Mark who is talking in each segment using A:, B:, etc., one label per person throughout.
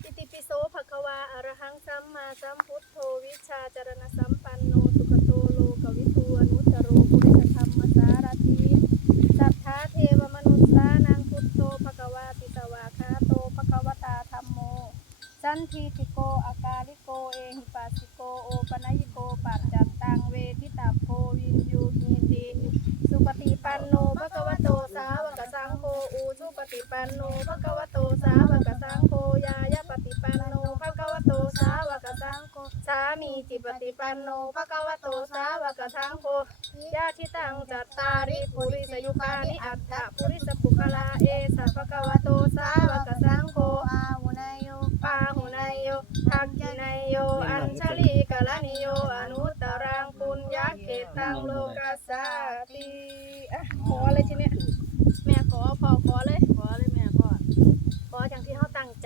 A: อิติปิโสภควาอะระหังสัมมาสัมพุทโธวิชชาจารณสัมปันโนสุขโตโลกวิทูอนุตตโรปุริสธรรมสารถีสัทธาเทวมนุษสานังพุทโธภควาติสวาคาโตภควตาธัมโมสันทิติโกอากาลิโกเอหิปัสสิโกโอปนัยโกปัจจันตังเวทิตาโพวินยูหีติสุปฏิปันโนภควโตสาวกสังโฆอุชุปฏิปันโนภควโตสาวกสังโฆยายะปฏิปันโนภควโตสาวกสังโฆสามีจิปฏิปันโนภควโตสาวกสังโฆญาติตังจัตตาริปุริสยุคานิอัตถปุริสปุคลาเอสัพภควโตสาวกสังโฆอาหุนายโยปาหุนายโยทักขินายโยอัญชลีกลนิโยอนุตตรังปุญญเกตังโลกัสสาติขอเลยทีเนี้ยแม่ขอพ่อขอเลยแม่พ่อขออย่างที่เขาตั้งใจ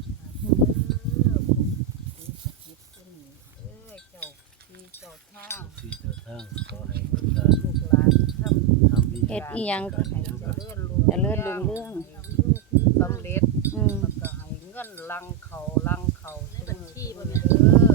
B: เจ้าที่เจ้าทาง
C: ที่เจ้าทางขอให้บรรดา
B: ลูกหลานทำ
D: เฮ็ดอีหยัง
B: เจริญรุ่ง
D: เจริญรุ่งเรื่อง
B: สำเร็จ แล้วก็ให้เงินลังเขาในบัญชีบ่แม่น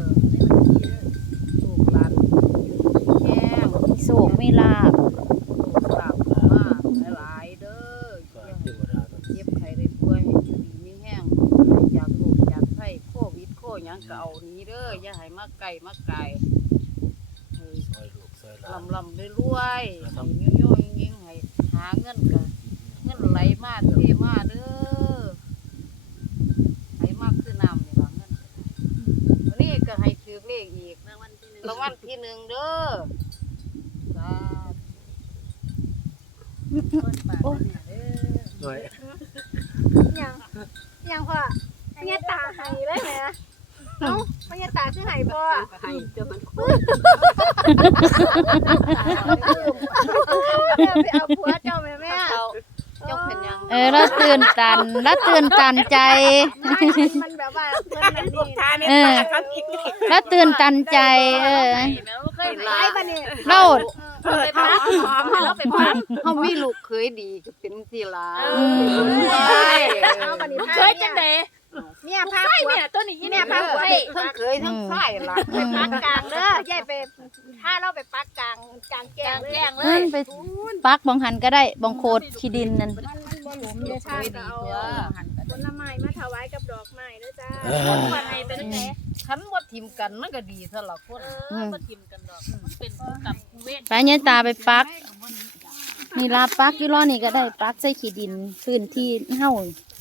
B: ลูกหลานแห้ง
D: มีโศกมีลาภ
B: ลาบมาหลายเด้อ
C: ก็ให้เทวดาทั้ง
B: เจ็บไข้ได้ป่วยให้อยู่ดีมีแห้งจากโรคจากไข้โควิดโคหยังก็เอานี้เด้ออย่าให้มาไกลให้
C: ซอยลูกซอยหลาน
B: ลำรวยๆให้โยๆยิงๆให้หาเงินก็เงินไหลมาเทมาเด้อไหลมากคือน้ำนี่ล่ะเงินวันนี้ก็ให้ถือเลขอีกรางวัลที่หนึ่งเด้อสาธุ
C: น้อย
A: ยังพ่อเนี่ยตาหายเลยแหมเอ้าเนี่ยตาคือหายพ่อหายจนมันคุ้มไปเอาผัวเจ้าแม่
B: เจ้าเป็นยัง
D: แล้วตื่นตันใจ
A: มันแบบว่าเพิ่นมันดี
D: แล้วตื่นตันใจ
B: เคยหลา
A: ไอ้
B: ย
A: บัดนี้
D: เรา
B: ไปพักหอมแล้วไปพักเขามีลูกเคยดีก็เป็นสิล่ะ
A: เอาบัดนี้
E: เคยจังได๋
A: เนี่ยพาผัว
E: เนี่ยตัวนี้
A: เนี่ยพาผัว
B: ทั้งเคยทั้งไส้ล่ะ
A: ไปปักกลางเด้อยายไปถ้าเราไปปักกลางแกงเลย
E: แจ้งเล
D: เอ้
E: ย
D: ยไปปักบังหันก็ได้บังโคดขี้ดินนั่น
A: มันบ่หลุมเด้อชาติก็เอาผลไม้มาถวายกับดอกไม้เด้อจ้า
E: คนว่าให้เป็นจังได๋
B: คันบ่ทิมกันมันก็ดีซะละคน
E: บ่ทิมกันดอกมันเป็นกรรมเวท
D: ไปเนี่ยตาไปปักนี่ลาปักอยู่รอนี่ก็ได้ปักใส่ขี้ดินพื้นที่เฮา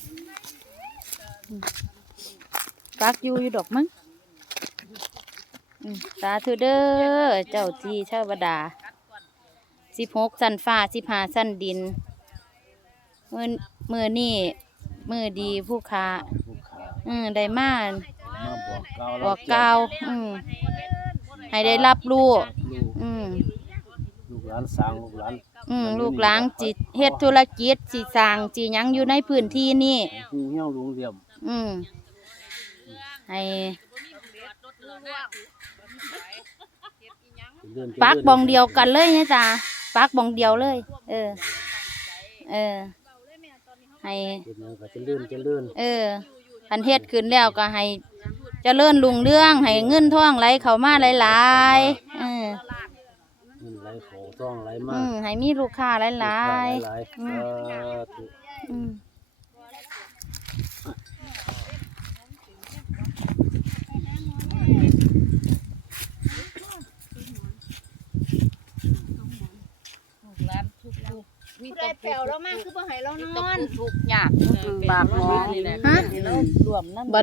D: ปักอยู่ดอกมั้งสาธุเด้อเจ้าที่เทวดา16ชั้นฟ้า15ชั้นดินมือนี่มือดีผู้ค้า
C: ผู้ขา
D: ได้มา
C: มาบอกกล่าว
D: บอกกล่าวให้ได้รับรู้
C: ลูก
D: อืม
C: ลูกหลานสร้างลูกหลาน
D: ลูกหลานจิตเฮ็ดธุรกิจสิสร้างสิหยังอยู่ในพื้นที่นี่
C: ที่เฮี้ยวลุงเรียม
D: ให้
C: เดิน
D: ปักบองเดียวกันเลยนะจ๊ะปักบองเดียวเลย ให้
C: เฮ็ดหยังก็เจริญ
D: คันเฮ็ดขึ้นแล้วก็ให้เจริญรุ่งเรืองให้เงินทองไหลเข้ามาหลายๆ
C: เงินไหลเข้าต้องไหลมา
D: ให้มีลูกค้าหลาย
C: หลาย
D: ๆ
C: สาธุ
B: ลูกหลานทุกมี
A: ผู้ใดแปลวเรามากคือบ่ให้เรานอน
B: ทุกข์ยากปากหมอนี่แหละ
D: ฮะ
B: รวมนั่น